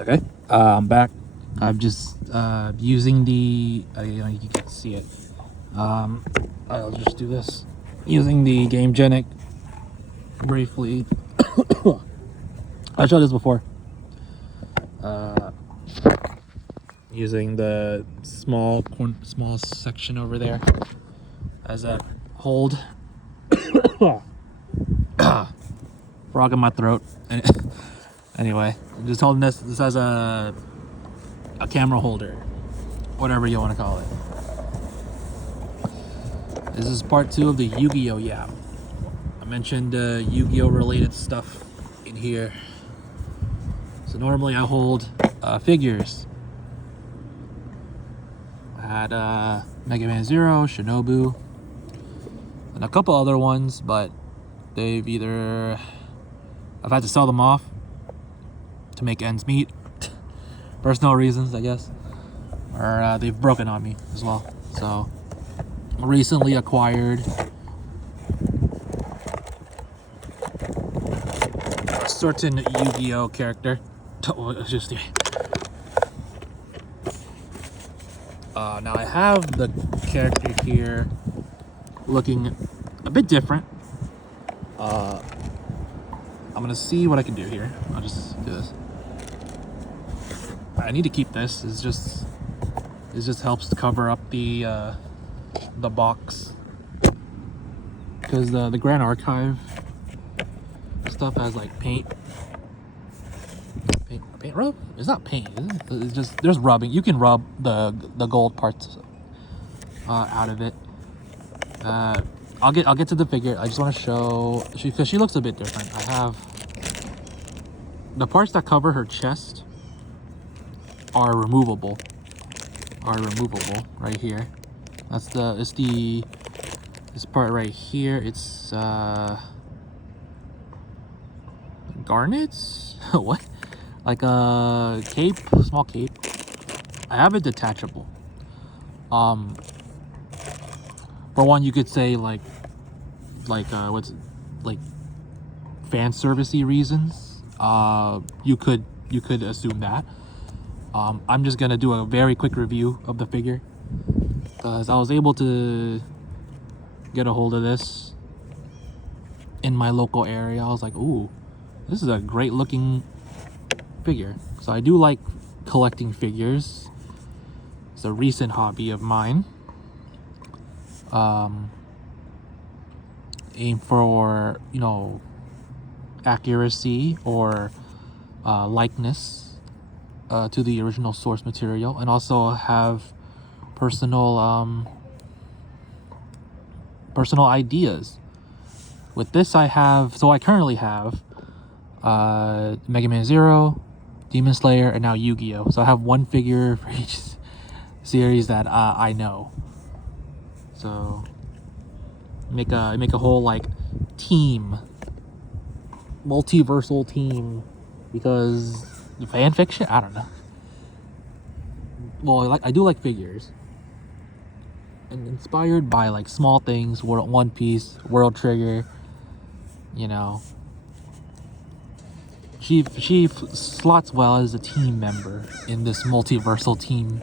Okay, I'm back. I'm just using the, you can see it. I'll just do this using the GameGenic briefly. I showed this before. Using the small section over there as a hold. Frog in my throat. Anyway, I'm just holding this as a camera holder, whatever you want to call it. This is part 2 of the Yu-Gi-Oh! Yap. I mentioned Yu-Gi-Oh! Related stuff in here. So normally I hold figures. I had Mega Man Zero, Shinobu, and a couple other ones, but I've had to sell them off to make ends meet. Personal reasons, I guess. Or they've broken on me as well. So recently acquired a certain Yu-Gi-Oh! Character. Now I have the character here looking a bit different. I'm gonna see what I can do here. I'll just do this. I need to keep this. It just helps to cover up the box, because the Grand Archive stuff has like paint rub. It's not paint. It's just there's rubbing. You can rub the gold parts out of it. I'll get to the figure. I just want to show because she looks a bit different. I have the parts that cover her chest are removable. Right here. This part right here. It's garnets. What? Like a cape, small cape. I have it detachable. For one, you could say like fan servicey reasons. You could assume that. I'm just gonna do a very quick review of the figure, because I was able to get a hold of this in my local area. I was like, ooh, this is a great looking figure. So I do like collecting figures. It's a recent hobby of mine. Aim for, accuracy or likeness to the original source material, and also have personal ideas. With this, I currently have Mega Man Zero, Demon Slayer, and now Yu-Gi-Oh! So I have one figure for each series that I know. So make a whole like team, multiversal team, because fan fiction, I don't know. Well, I do like figures, and inspired by like small things, One Piece, World Trigger, she slots well as a team member in this multiversal team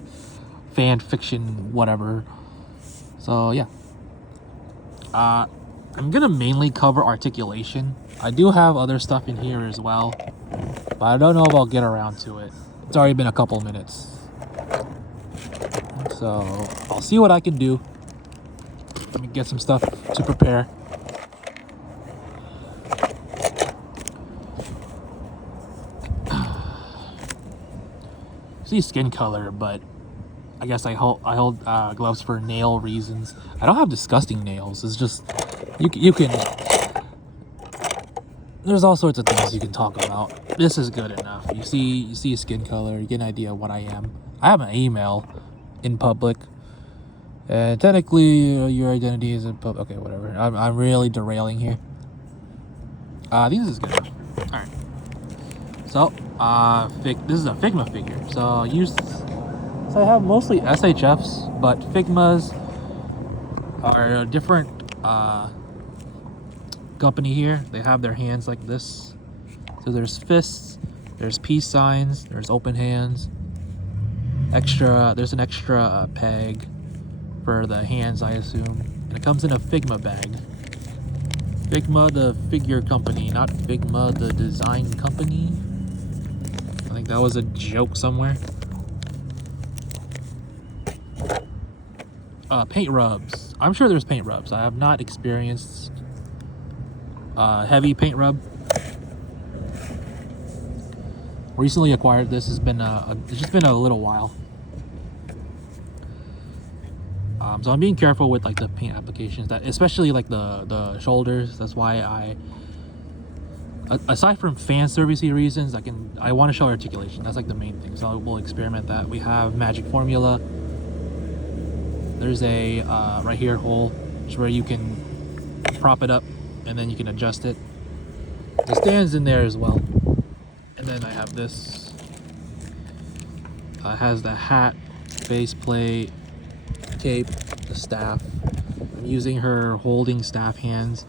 fan fiction whatever. So yeah, I'm gonna mainly cover articulation. I do have other stuff in here as well, but I don't know if I'll get around to it. It's already been a couple minutes, so I'll see what I can do. Let me get some stuff to prepare. See skin color, but I guess I hold gloves for nail reasons. I don't have disgusting nails. It's just you can. There's all sorts of things you can talk about. This is good enough. You see skin color. You get an idea of what I am. I have an email in public, and technically your identity is in public. Okay, whatever. I'm really derailing here. This is good enough. All right. So this is a Figma figure. So I have mostly SHFs, but Figmas are a different company here. They have their hands like this. So there's fists, There's peace signs. There's open hands. There's an extra peg for the hands, I assume. And it comes in a Figma bag. Figma, the figure company, not Figma, the design company. I think that was a joke somewhere. Paint rubs. I'm sure there's paint rubs. I have not experienced heavy paint rub. Recently acquired this. It's just been a little while. So I'm being careful with like the paint applications, that especially like the shoulders. That's why aside from fan servicey reasons, I want to show articulation. That's like the main thing. So we'll experiment that. We have Magic Formula. There's a right here hole, which where you can prop it up and then you can adjust it. The stand's in there as well. And then I have this. Has the hat, base plate, cape, the staff. I'm using her holding staff hands.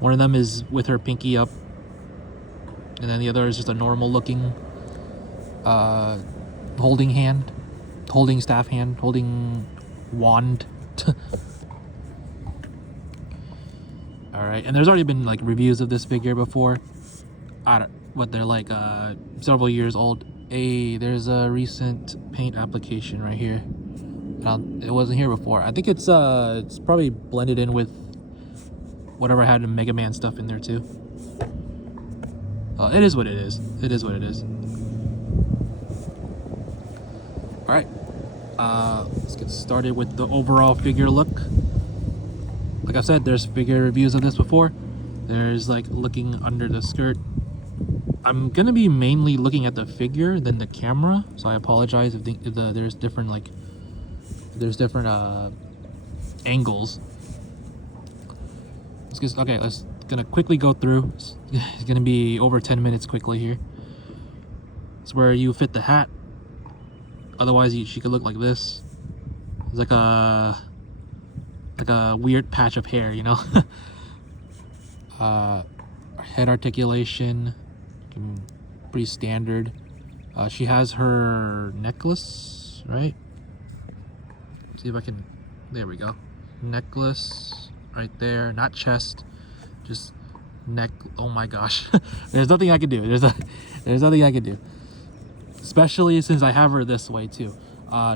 One of them is with her pinky up, and then the other is just a normal looking holding hand, holding staff hand, holding wand. All right, and there's already been like reviews of this figure before. I don't what they're like several years old. There's a recent paint application right here. It wasn't here before. I think it's probably blended in with whatever had the Mega Man stuff in there too. It is what it is. It is what it is. All right, let's get started with the overall figure look. Like I said, there's figure reviews of this before. There's like looking under the skirt. I'm gonna be mainly looking at the figure than the camera, so I apologize if there's different angles. Let's gonna quickly go through. It's gonna be over 10 minutes quickly here. It's where you fit the hat. Otherwise, she could look like this. It's like a weird patch of hair, you know. Head articulation, pretty standard. She has her necklace, right? See if I can. There we go. Necklace right there. Not chest, just neck. Oh my gosh. There's nothing I can do. There's nothing I can do. Especially since I have her this way too.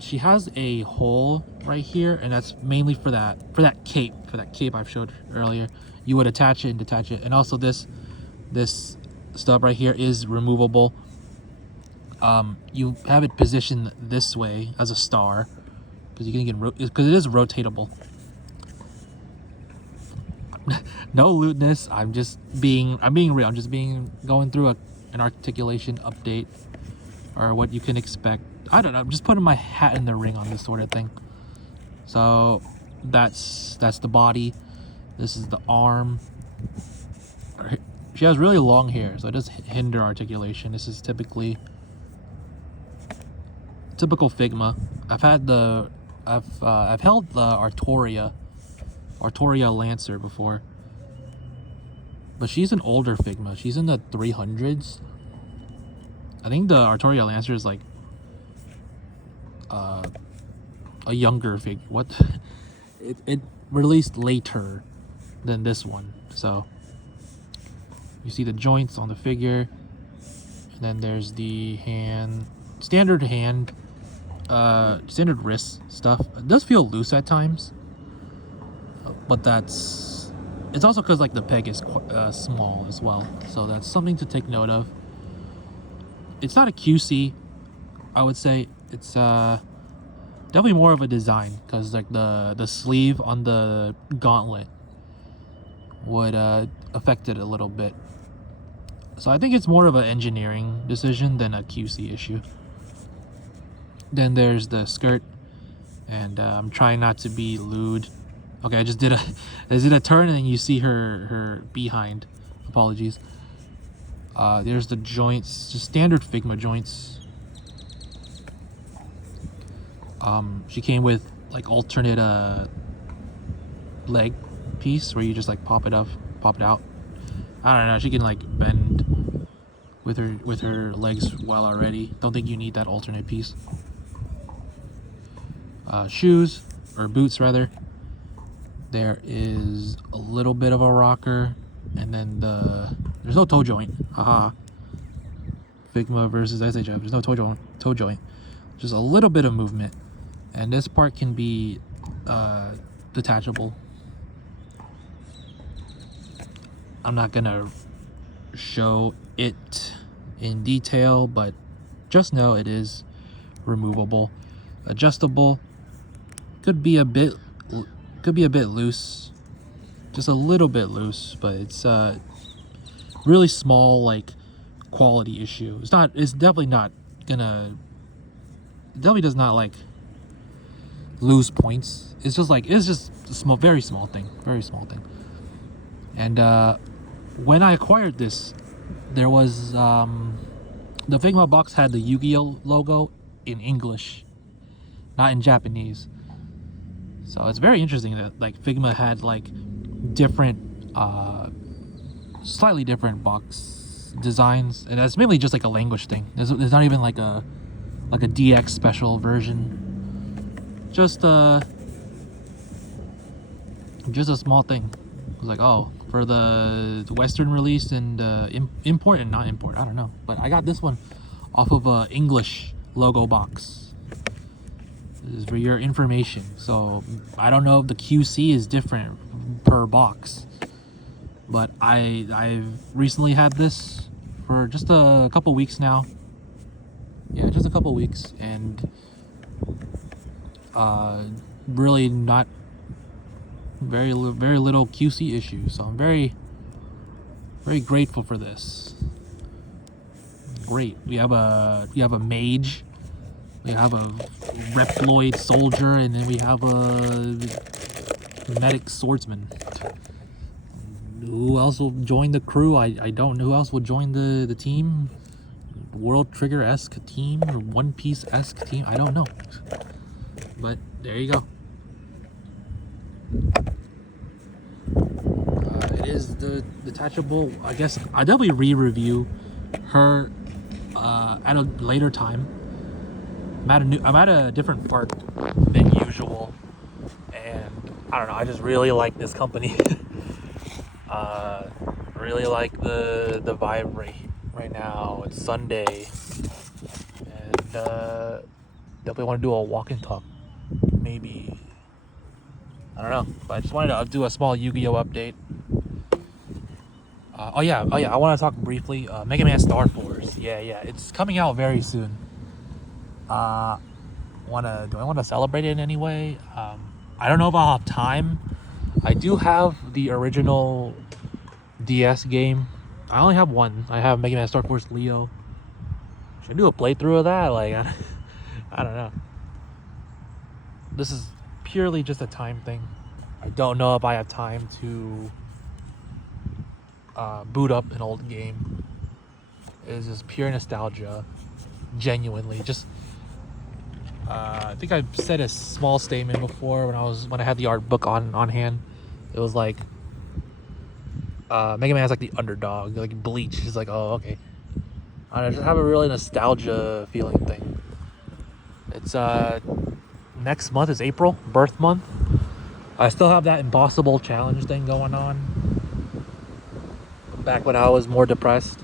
She has a hole right here, and that's mainly for that cape. For that cape I've showed earlier. You would attach it and detach it, and also this stub right here is removable. You have it positioned this way as a star, because you can because it is rotatable. No lewdness. I'm being real. I'm just going through an articulation update, or what you can expect. I don't know. I'm just putting my hat in the ring on this sort of thing. So that's the body. This is the arm. She has really long hair, so it does hinder articulation. This is typical Figma. I've held the Artoria Lancer before, but she's an older Figma. She's in the 300s. I think the Artoria Lancer is like a younger fig. What? It released later than this one, so you see the joints on the figure, and then there's the standard wrist stuff. It does feel loose at times, but it's also because like the peg is small as well, so that's something to take note of. It's not a QC, I would say. It's definitely more of a design, because like the sleeve on the gauntlet would affect it a little bit. So I think it's more of an engineering decision than a QC issue. Then there's the skirt, and I'm trying not to be lewd. Okay, I did a turn, and then you see her behind. Apologies. There's the joints, just standard Figma joints. She came with like alternate leg piece where you just like pop it out. I don't know, she can like bend with her legs well already. Don't think you need that alternate piece. Shoes, or boots rather. There is a little bit of a rocker, and then there's no toe joint. Haha. Figma versus SHF. There's no toe joint. Just a little bit of movement, and this part can be detachable. I'm not gonna show it in detail, but just know it is removable, adjustable. Could be a bit loose, just a little bit loose, but it's really small, like, quality issue. It's definitely not gonna, it definitely does not like lose points. It's just a small, very small thing. And when I acquired this, there was the Figma box had the Yu-Gi-Oh logo in English, not in Japanese. So it's very interesting that like Figma had like different slightly different box designs, and that's mainly just like a language thing. There's not even like a DX special version. Just a small thing. It was like, oh, for the Western release and import and not import, I don't know, but I got this one off of a English logo box. This is for your information. So I don't know if the QC is different per box, but I've recently had this for just a couple weeks now. Yeah, just a couple weeks, and really not very little QC issues. So I'm very grateful for this. Great. We have a mage, we have a Reploid soldier, and then we have a medic swordsman. Who else will join the crew? I don't know who else will join the team. World Trigger-esque team or One Piece-esque team. I don't know. But there you go. It is the detachable. I guess I definitely re-review her at a later time. I'm at a different park than usual, and I don't know. I just really like this company. Really like the vibe right now. It's Sunday, and definitely want to do a walk and talk. Maybe, I don't know, but I just wanted to do a small Yu-Gi-Oh update. Oh yeah, I want to talk briefly. Mega Man Star Force. Yeah, it's coming out very soon. Do I want to celebrate it in any way? I don't know if I'll have time. I do have the original DS game. I only have one. I have Mega Man Star Force Leo. Should I do a playthrough of that? Like, I don't know. This is purely just a time thing. I don't know if I have time to boot up an old game. It's just pure nostalgia. Genuinely, just I think I've said a small statement before when I had the art book on hand. It was like Mega Man's like the underdog, like Bleach is like, oh okay. I just have a really nostalgia feeling thing. It's next month is April, birth month. I still have that Impossible Challenge thing going on. Back when I was more depressed,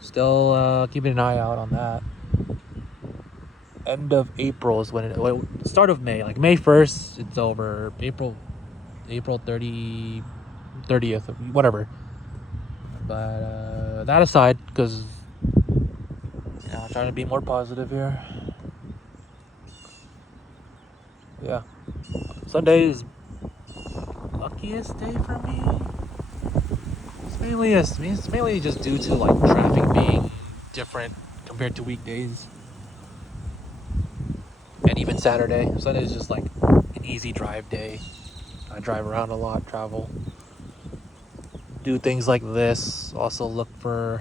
still keeping an eye out on that. End of April is when start of May, like May 1st, it's over. April 30th, whatever. But that aside, because I'm trying to be more positive here. Yeah, Sunday is luckiest day for me. It's mainly just due to like traffic being different compared to weekdays. And even Saturday. Sunday is just like an easy drive day. I drive around a lot, travel, do things like this. Also look for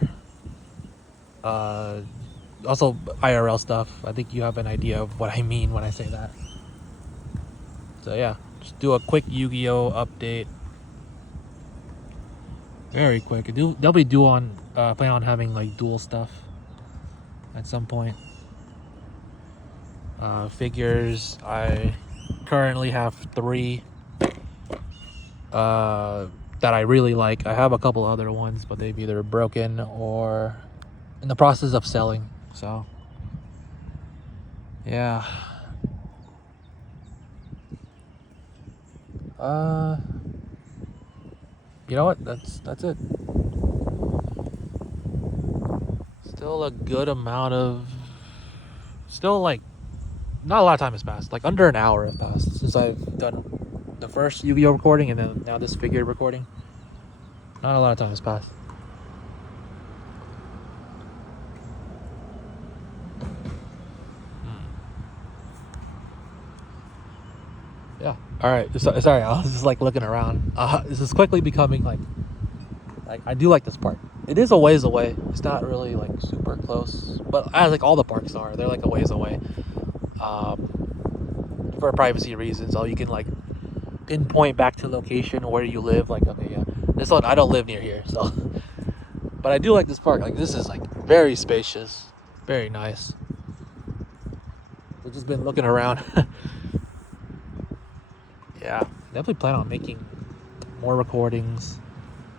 also IRL stuff. I think you have an idea of what I mean when I say that. So yeah, just do a quick Yu-Gi-Oh update. Very quick. They'll be due on plan on having like dual stuff at some point. Figures. I currently have 3 that I really like. I have a couple other ones, but they've either broken or in the process of selling. So yeah. You know what? That's it. Still a good amount of. Still like, not a lot of time has passed. Like under an hour has passed since I've done the first Yu-Gi-Oh recording and then now this figure recording. Not a lot of time has passed. Yeah. All right. Sorry, I was just like looking around. This is quickly becoming like I do like this park. It is a ways away. It's not really like super close, but as like all the parks are, they're like a ways away. For privacy reasons, so you can like pinpoint back to location where you live. Like, okay, yeah, this one I don't live near here, so. But I do like this park. Like, this is like very spacious, very nice. We've just been looking around. Yeah, definitely plan on making more recordings.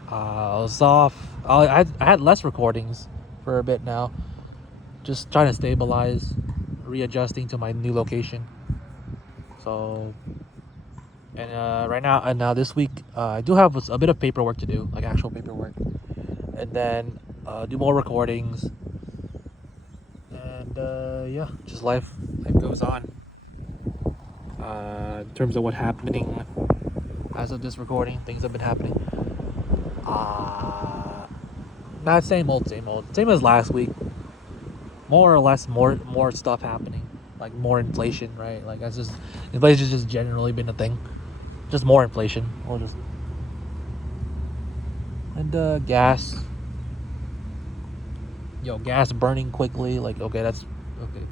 I was off. I had less recordings for a bit now. Just trying to stabilize, readjusting to my new location. So, and right now, and now this week, I do have a bit of paperwork to do, like actual paperwork, and then do more recordings. And yeah, just life goes on. In terms of what's happening as of this recording, things have been happening. Not same old, same as last week. More or less, more stuff happening, like more inflation, right? Like that's just inflation's just generally been a thing, just more inflation, or just and gas. Gas burning quickly. Like okay, that's okay.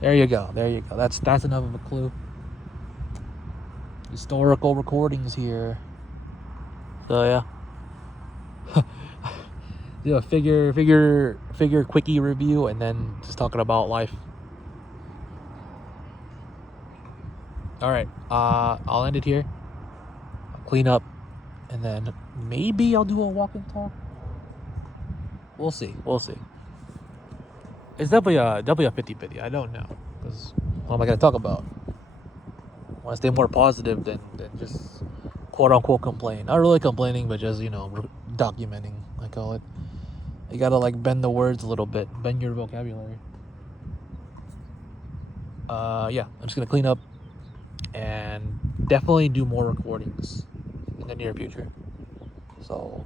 There you go. That's enough of a clue. Historical recordings here. So yeah. Do a figure quickie review and then just talking about life. All right, I'll end it here. I'll clean up, and then maybe I'll do a walk and talk. We'll see. It's definitely a 50-50. I don't know, because what am I gonna talk about? I want to stay more positive than just quote unquote complain. Not really complaining, but just documenting. I call it. You gotta like bend the words a little bit, bend your vocabulary. Yeah, I'm just gonna clean up and definitely do more recordings in the near future. So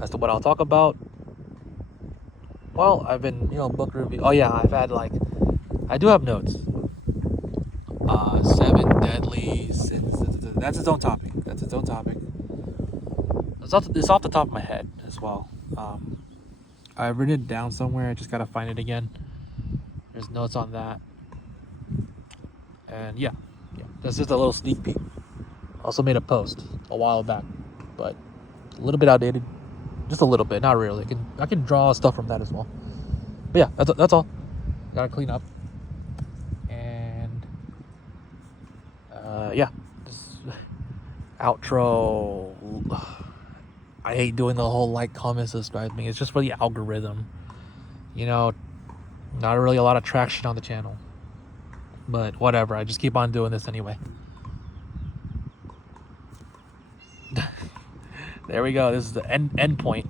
as to what I'll talk about, well, I've been book review. Oh yeah, I do have notes. 7 deadly sins. That's its own topic. It's off the top of my head as well. I've written it down somewhere. I just gotta find it again. There's notes on that. And yeah, that's just a little sneak peek. Also made a post a while back, but a little bit outdated. Just a little bit, not really. I can draw stuff from that as well. But yeah, that's all. Gotta clean up. And yeah, this outro. I hate doing the whole like, comment, subscribe thing. It's just for the algorithm. Not really a lot of traction on the channel. But whatever, I just keep on doing this anyway. There we go. This is the end point.